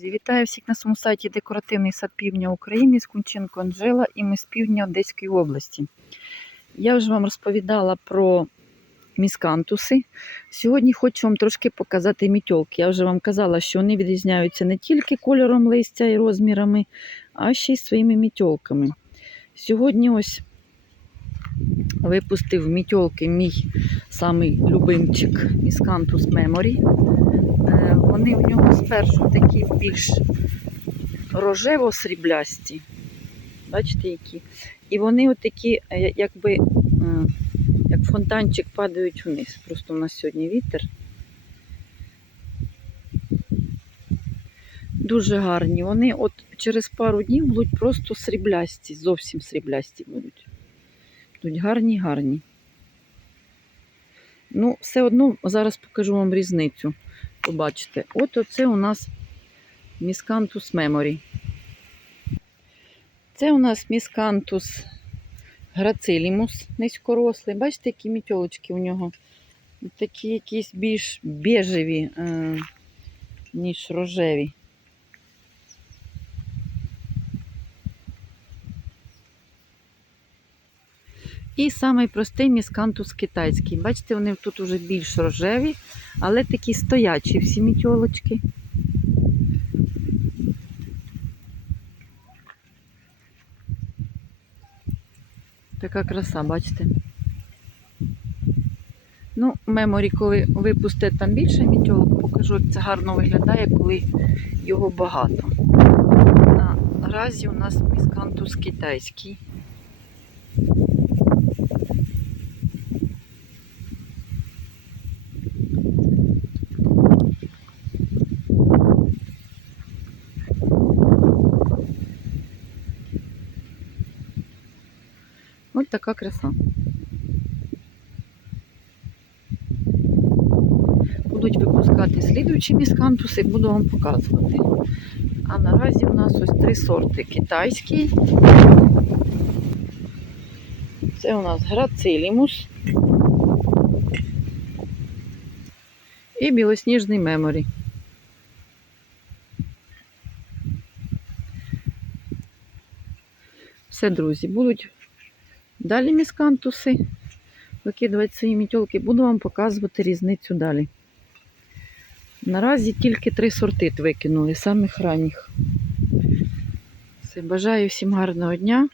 Друзі, Вітаю всіх на своєму сайті Декоративний сад півдня України з Кунченко Анжела і ми з півдня Одеської області. Я вже вам розповідала про міскантуси. Сьогодні хочу вам трошки показати мітьолки. Я вже вам казала, що вони відрізняються не тільки кольором листя і розмірами, а ще й своїми мітьолками. Сьогодні ось випустив мітьолки мій самий любимчик Міскантус Меморі. Е, Вони у нього спершу такі більш рожево-сріблясті. Бачите, які? І вони отакі, е, якби як фонтанчик падають вниз. Просто у нас сьогодні вітер. Дуже гарні. Вони от через пару днів будуть просто сріблясті, зовсім сріблясті будуть. Будуть гарні, гарні. Ну, все одно зараз покажу вам різницю побачите. От оце у нас міскантус меморі. Це у нас міскантус грацилімус низькорослий. Бачите, які мітьолочки у нього. Такі якісь більш бежеві, е, ніж рожеві. І самий простий міскантус китайський. Бачите, вони тут вже більш рожеві, але такі стоячі всі мітьолочки. Така краса, бачите? Ну, меморі, коли випусте там більше мітьолок, покажу, як це гарно виглядає, коли його багато. Наразі у нас міскантус китайський. Така краса. Будуть випускати слідуючі міскантуси, буду вам показувати. А наразі у нас ось три сорти. Китайський. Це у нас грацилімус. І білосніжний меморі. Все, друзі, будуть Далі міскантуси, викидувати свої мітьолки, буду вам показувати різницю далі. Наразі тільки три сорти викинули, самих ранніх. Все, бажаю всім гарного дня.